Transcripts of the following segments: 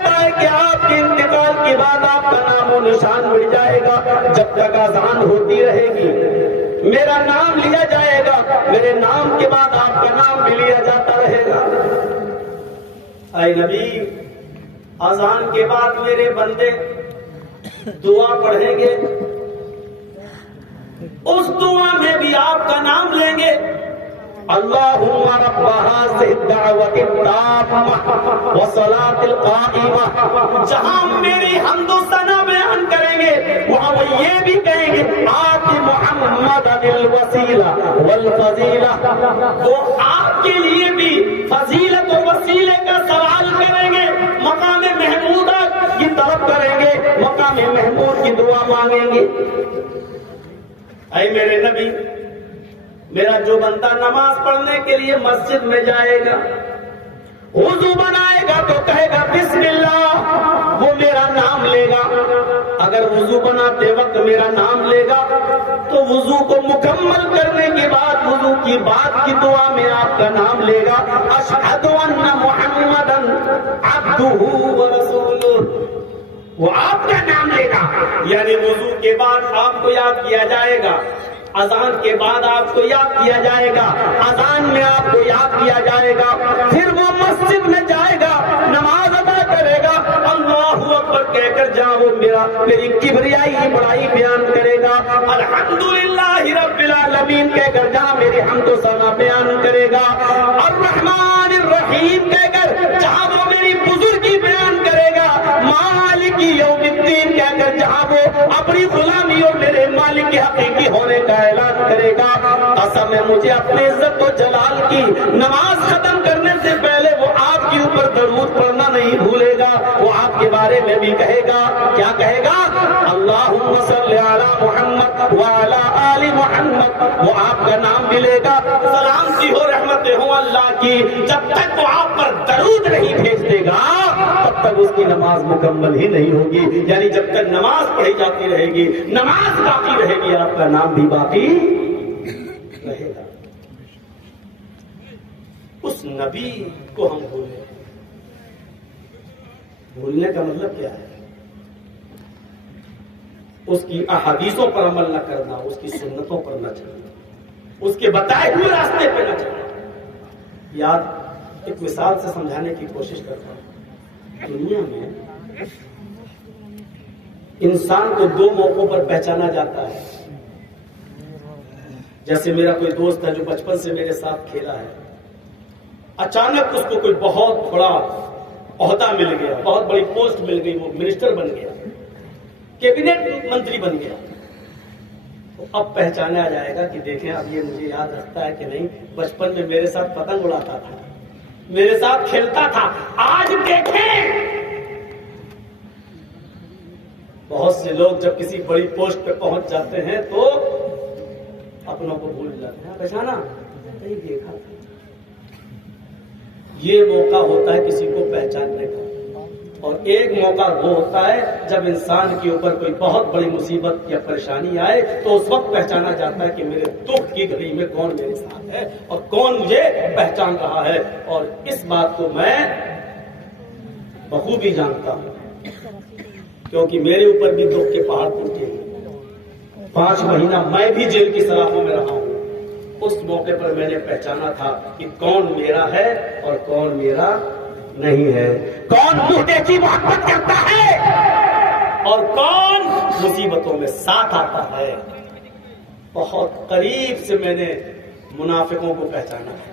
کہتا ہے کہ آپ کے انتقال کے بعد آپ کا نام و نشان مٹ جائے گا، جب تک اذان ہوتی رہے گی میرا نام لیا جائے گا، میرے نام کے بعد آپ کا نام بھی لیا جاتا رہے گا۔ اے نبی، اذان کے بعد میرے بندے دعا پڑھیں گے، اس دعا میں بھی آپ کا نام لیں گے، اللہم رب هذه الدعوة التامة والصلاة القائمة۔ جہاں میری حمد و ثنا بیان کریں گے وہاں وہ یہ بھی کہیں گے آت محمد الوسیلہ والفضیلہ، وہ آپ کے لیے بھی فضیلت اور وسیلے کا سوال کریں گے، مقام محمودہ کی طلب کریں گے، مقام محمود کی دعا مانگیں گے۔ اے میرے نبی، میرا جو بندہ نماز پڑھنے کے لیے مسجد میں جائے گا، وضو بنائے گا تو کہے گا بسم اللہ، وہ میرا نام لے گا۔ اگر وضو بناتے وقت میرا نام لے گا تو وضو کو مکمل کرنے کے بعد وضو کی بعد کی دعا میں آپ کا نام لے گا، اشہد ان محمدا عبدہ ورسولہ، وہ آپ کا نام لے گا۔ یعنی وضو کے بعد آپ کو یاد کیا جائے گا، اذان کے بعد آپ کو یاد کیا جائے گا، اذان میں آپ کو یاد کیا جائے گا، پھر وہ مسجد میں جائے گا، نماز ادا کرے گا، اللہ اکبر کہہ کر جہاں وہ میری کبریائی کی بڑائی بیان کرے گا، الحمدللہ رب العالمین کہہ کر جہاں میری حمد و ثنا بیان کرے گا، الرحمن الرحیم کہہ کر جہاں وہ میری بزرگی بیان کرے گا، مالک یوم الدین کہہ کر جہاں وہ اپنی غلامی اور میرے مالک کے حقیقی ہونے کا اعلان کرے گا۔ قسم ہے مجھے اپنے عزت و جلال کی، نماز ختم کرنے سے پہلے وہ آپ کے اوپر درود پڑھنا نہیں بھولے گا، وہ آپ کے بارے میں بھی کہے گا، کیا کہے گا؟ اللہم صلی علی محمد وعلی آل محمد، وہ آپ کا نام بھی لے گا، سلامتی ہو رحمتیں ہوں اللہ کی۔ جب تک وہ آپ پر درود نہیں بھیج دے گا تب تک اس کی نماز مکمل ہی نہیں ہوگی، یعنی جب تک نماز پڑھی جاتی رہے گی، نماز باقی رہے گی، آپ کا نام بھی باقی رہے گا۔ اس نبی کو ہم بھولے، بھولنے کا مطلب کیا ہے؟ اس کی احادیثوں پر عمل نہ کرنا، اس کی سنتوں پر نہ چلنا، اس کے بتائے ہوئے راستے پہ نہ چلنا۔ یاد ایک مثال سے سمجھانے کی کوشش کرتا ہوں۔ دنیا میں انسان کو دو موقعوں پر پہچانا جاتا ہے۔ جیسے میرا کوئی دوست ہے جو بچپن سے میرے ساتھ کھیلا ہے، اچانک اس کو کوئی بہت بڑا عہدہ مل گیا، بہت بڑی پوسٹ مل گئی، وہ منسٹر بن گیا، کیبنٹ منتری بن گیا، تو اب پہچانا جائے گا کہ دیکھیں اب یہ مجھے یاد رکھتا ہے کہ نہیں، بچپن میں میرے ساتھ پتنگ اڑاتا تھا، میرے ساتھ کھیلتا تھا۔ آج دیکھیں بہت سے لوگ جب کسی بڑی پوسٹ پہ پہنچ جاتے ہیں تو اپنوں کو بھول جاتے ہیں، پہچانا نہیں، دیکھا تھا۔ یہ موقع ہوتا ہے کسی کو پہچاننے کا، اور ایک موقع وہ ہوتا ہے جب انسان کے اوپر کوئی بہت بڑی مصیبت یا پریشانی آئے تو اس وقت پہچانا جاتا ہے کہ میرے دکھ کی گھڑی میں کون میرے ساتھ ہے اور کون مجھے پہچان رہا ہے۔ اور اس بات کو میں بخوبی جانتا ہوں کیونکہ میرے اوپر بھی دکھ کے پہاڑ ٹوٹے ہیں۔ 5 مہینہ میں بھی جیل کی سلاخوں میں رہا ہوں، اس موقع پر میں نے پہچانا تھا کہ کون میرا ہے اور کون میرا نہیں ہے، کون مجھے کی محبت کرتا ہے اور کون مصیبتوں میں ساتھ آتا ہے۔ بہت قریب سے میں نے منافقوں کو پہچانا ہے،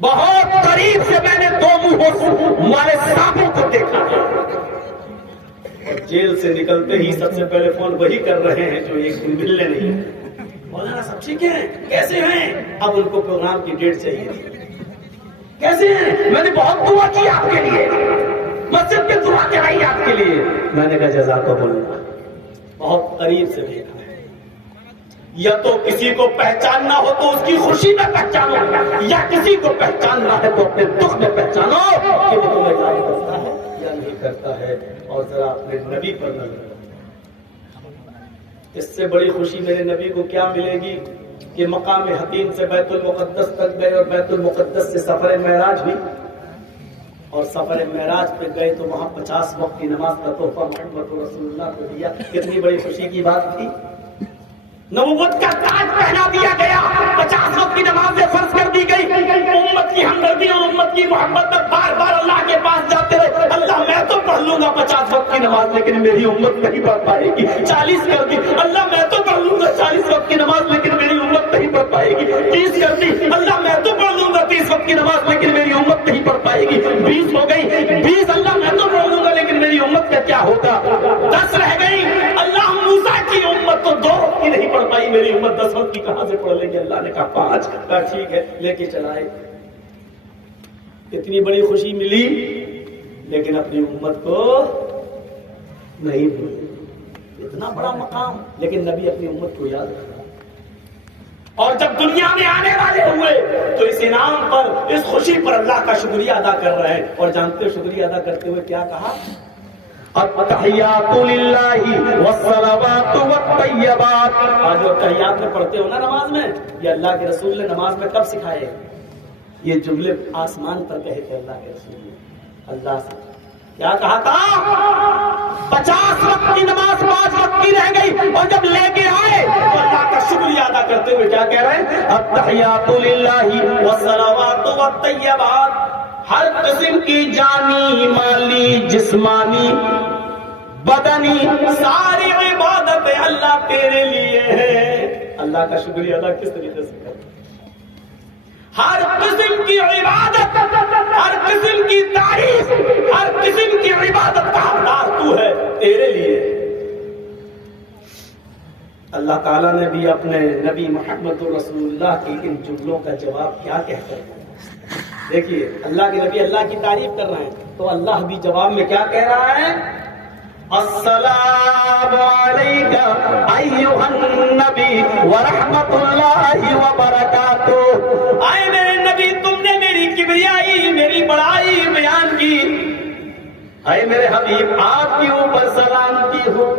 بہت قریب سے میں نے 2 منہوں والے سانپوں کو دیکھا ہے، اور جیل سے نکلتے ہی سب سے پہلے فون وہی کر رہے ہیں جو ایک دن ملنے نہیں ہے۔ مولانا سب ٹھیک ہیں، کیسے ہیں؟ اب ان کو پروگرام کی ڈیٹ چاہیے، کیسے ہیں؟ میں نے بہت دعا کی آپ کے لیے، مسجد میں دعا کرائی آپ کے لیے۔ میں نے کہا جزاک اللہ، بہت قریب سے دیکھا ہے۔ یا تو کسی کو پہچاننا ہو تو اس کی خوشی میں پہچانو، یا کسی کو پہچاننا ہے تو اپنے دکھ میں پہچانو کہ وہ تمہیں یاد کرتا ہے یا نہیں کرتا ہے، اور ذرا اپنے نبی پر نظر رکھو۔ اس سے بڑی خوشی میرے نبی کو کیا ملے گی کہ مقام حتیم سے بیت المقدس تک گئے اور بیت المقدس سے سفر معراج بھی، اور سفر معراج پہ گئے تو وہاں 50 وقت کی نماز کا تحفہ محمد رسول اللہ کو دیا. کتنی بڑی خوشی کی بات تھی. نبوت کا تاج پہنا دیا گیا, 50 وقت کی نمازیں فرض کر دی گئی. امت کی ہمدردی اور امت کی محبت میں بار بار اللہ کے پاس جاتے رہے. اللہ میں تو پڑھ لوں گا 50 وقت کی نماز, لیکن میری امت نہیں پڑھ پائے گی. 40 کر دی. اللہ میں تو پڑھ لوں گا 40 وقت کی نماز, لیکن میری امت نہیں پڑھ پائے گی. 30 کر دی. اللہ میں تو پڑھ لوں گا 30 وقت کی نماز, لیکن میری امت نہیں پڑھ پائے گی. 20 ہو گئی. 20 اللہ میں تو پڑھ لوں گا, لیکن میری امت کا کیا ہوگا. 10 رہ گئی. اللہ موسیٰ کی امت تو 2 وقت کی نہیں پڑھ پائی, میری امت 10 وقت کی کہاں سے پڑھ لیں گے. اللہ نے کہا 5. کہا ٹھیک ہے, لے کے چلائے. اتنی بڑی خوشی ملی, لیکن اپنی امت کو نہیں بھولے. اتنا بڑا مقام, لیکن نبی اپنی امت کو یاد رکھا. اور جب دنیا میں آنے والے ہوئے تو اس انعام پر, اس خوشی پر اللہ کا شکریہ ادا کر رہے ہیں. اور جانتے ہو شکریہ ادا کرتے ہوئے کیا کہا. التحیات للہ والصلوات والطیبات. آج جو تحیات میں پڑھتے ہو نا نماز میں, یہ اللہ کے رسول نے نماز میں کب سکھائے. یہ جملے آسمان پر کہے تھے اللہ کے رسول نے. اللہ سے کیا کہا تھا. 50 وقت کی نماز 5 وقت کی رہ گئی, اور جب لے کے آئے تو اللہ کا شکریہ ادا کرتے ہوئے کیا کہہ رہے ہیں. التحیات للہ والصلوات والطیبات. ہر قسم کی جانی, مالی, جسمانی, بدنی ساری عبادتیں اللہ تیرے لیے ہے. اللہ کا شکریہ ادا کس طریقے سے کریں. ہر قسم کی عبادت, ہر قسم کی تعریف, ہر قسم کی عبادت کا حقدار تو ہے, تیرے لیے. اللہ تعالیٰ نے بھی اپنے نبی محمد رسول اللہ کی ان جملوں کا جواب کیا کہتا ہے. دیکھیے اللہ کے نبی اللہ کی تعریف کر رہے ہیں, تو اللہ بھی جواب میں کیا کہہ رہا ہے. السلام علیکہ ایھا النبی ورحمۃ اللہ وبرکاتہ. اے میرے نبی, تم نے میری کبریائی, میری بڑائی بیان کی. اے میرے حبیب, آپ کے اوپر سلامتی ہو.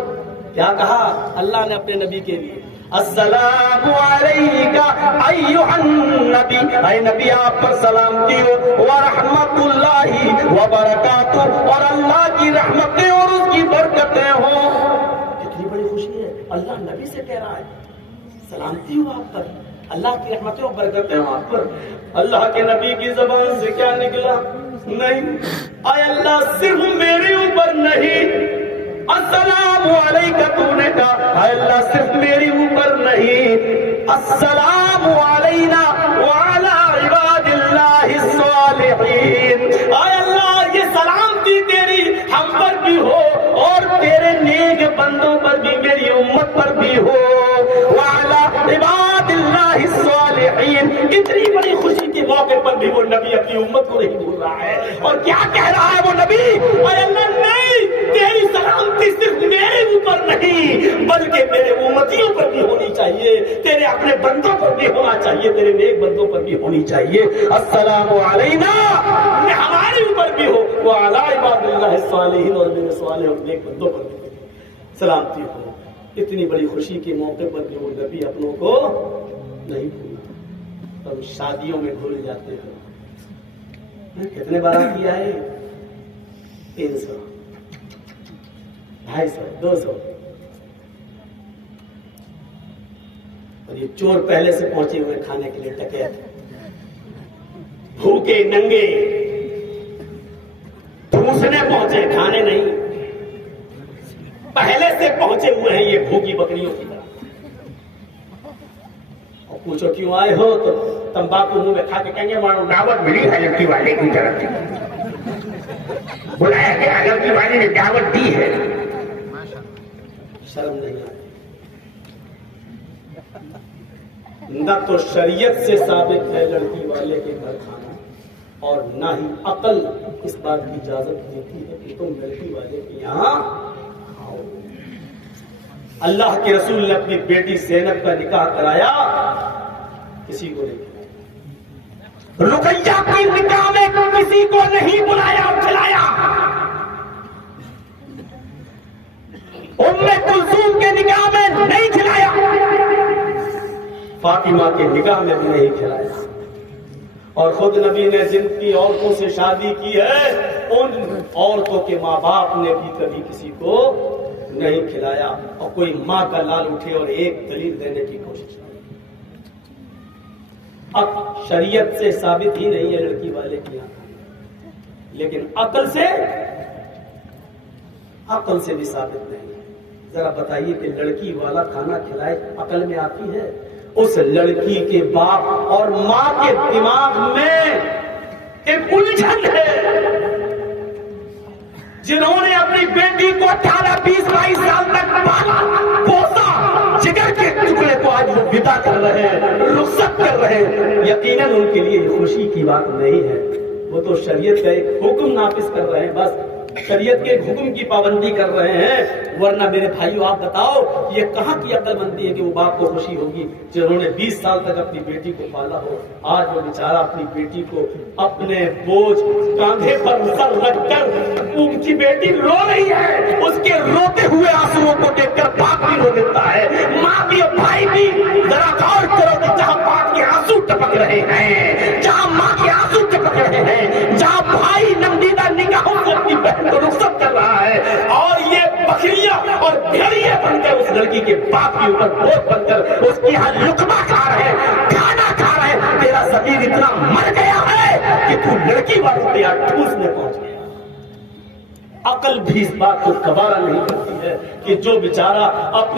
کیا کہا اللہ نے اپنے نبی کے لیے. السلام علیکہ ایھا النبی, اے نبی آپ پر سلامتی ہو. ورحمۃ اللہ وبرکاتہ, اور اللہ کی رحمتیں اور اس کی برکتیں ہوں. کتنی بڑی خوشی ہے. اللہ نبی سے کہہ رہا ہے سلامتی ہو آپ پر, اللہ کی رحمتیں اور برکتیں ہوں آپ پر. اللہ کے نبی کی زبان سے کیا نکلا. نہیں, اے اللہ صرف میرے اوپر نہیں. السلام علیکہ تو نے کہا, اے اللہ صرف میری اوپر نہیں. السلام علینا وعلی عباد اللہ الصالحین. اے اللہ یہ سلامتی تیری ہم پر بھی ہو, اور تیرے نیک بندوں پر بھی, میری امت پر بھی ہو. وعلی عباد اللہ الصالحین. اتنی بڑی خوشی کے موقع پر بھی وہ نبی اپنی امت کو نہیں بھول رہا ہے. اور کیا کہہ رہا ہے وہ نبی. اے اللہ نہیں, تیری سلامتی صرف میرے اوپر نہیں, بلکہ میرے امتیوں پر بھی ہونی چاہیے, تیرے اپنے بندوں پر بھی ہونا چاہیے, تیرے نیک بندوں پر بھی ہونی چاہیے. السلام علینا, ہمارے اوپر بھی ہو. وعلی عباد اللہ الصالحین, اور میرے صالح اور نیک بندوں پر بھی سلامتی ہو. اتنی بڑی خوشی کے موقع پر بھی وہ نبی اپنوں کو نہیں بھولا. ہم شادیوں میں بھول جاتے ہیں. کتنے باراتی آئے. 300, 250, 200. اور یہ چور پہلے سے پہنچے ہوئے کھانے کے لیے ڈکیت, بھوکے ننگے ٹھوسنے پہنچے, کھانے نہیں. پہلے سے پہنچے ہوئے ہیں یہ بھوکی بکریوں کی طرح. اور پوچھو کیوں آئے ہو, تو تمباکو منہ میں کھا کے کہیں گے مانو دعوت ملی ہے لڑکی والے کی طرف سے, بلایا گیا لڑکی والے نے دعوت دی ہے. شرم نہیں آتی. نہ تو شریعت سے ثابت ہے لڑکی والے کے گھر کھانا, اور نہ ہی عقل اس بات کی اجازت دیتی ہے کہ تم لڑکی والے کے یہاں آؤ. اللہ کے رسول نے اپنی بیٹی زینب کا نکاح کرایا, کسی کو نہیں کرایا. رقیہ کی نکاح میں کسی کو نہیں بلایا اور کھلایا. ام کلثوم کے نکاح میں نہیں کھلایا, فاطمہ کے نکاح میں بھی نہیں کھلایا. اور خود نبی نے جن کی عورتوں سے شادی کی ہے ان عورتوں کے ماں باپ نے بھی کبھی کسی کو نہیں کھلایا، اور کوئی ماں کا لال اٹھے اور ایک دلیل دینے کی کوشش کی۔ اب شریعت سے ثابت ہی نہیں ہے لڑکی والے کی یہاں، لیکن عقل سے بھی ثابت نہیں ہے۔ ذرا بتائیے کہ لڑکی والا کھانا کھلائے، عقل میں آتی ہے؟ اس لڑکی کے باپ اور ماں کے دماغ میں ایک الجھن ہے، جنہوں نے اپنی بیٹی کو 18 20 22 سال تک پالا پوسا، جگر کے ٹکڑے کو آج وہ ودا کر رہے ہیں، رخصت کر رہے ہیں، یقیناً ان کے لیے خوشی کی بات نہیں ہے۔ وہ تو شریعت کا ایک حکم نافذ کر رہے ہیں، بس شریعت کے حکم کی پابندی کر رہے ہیں۔ ورنہ میرے بھائیو آپ بتاؤ یہ کہاں کی عقل مندی ہے کہ وہ باپ کو خوشی ہوگی جنہوں نے 20 سال تک اپنی بیٹی کو پالا ہو؟ آج وہ بیچارہ اپنی بیٹی کو اپنے بوجھ کاندھے پر سر رکھ کر، ان کی بیٹی رو رہی ہے، اس کے روتے ہوئے آنسوؤں کو دیکھ کر باپ بھی رو دیتا ہے، ماں بھی اور بھائی بھی۔ ذرا غور کرو کہ جہاں باپ کے آنسو ٹپک رہے ہیں، جہاں ماں کے آنسو ٹپک رہے ہیں، جہاں بھائی نمدیدہ نگاہوں سے اپنی بہن کو رخصت کر رہا ہے، اور یہ بکریاں اور بھیڑیے بن کر اس لڑکی کے باپ کے اوپر بوجھ بن کر اس کی ہر لقمہ کھا رہے ہیں، کھانا کھا رہے ہیں، تیرا ضمیر اتنا مر گیا ہے کہ تو لڑکی والوں پہ یار ٹھوسنے پہنچ گیا۔ عقل بھی اس بات کو گوارا نہیں کرتی ہے کہ جو بیچارہ اپنی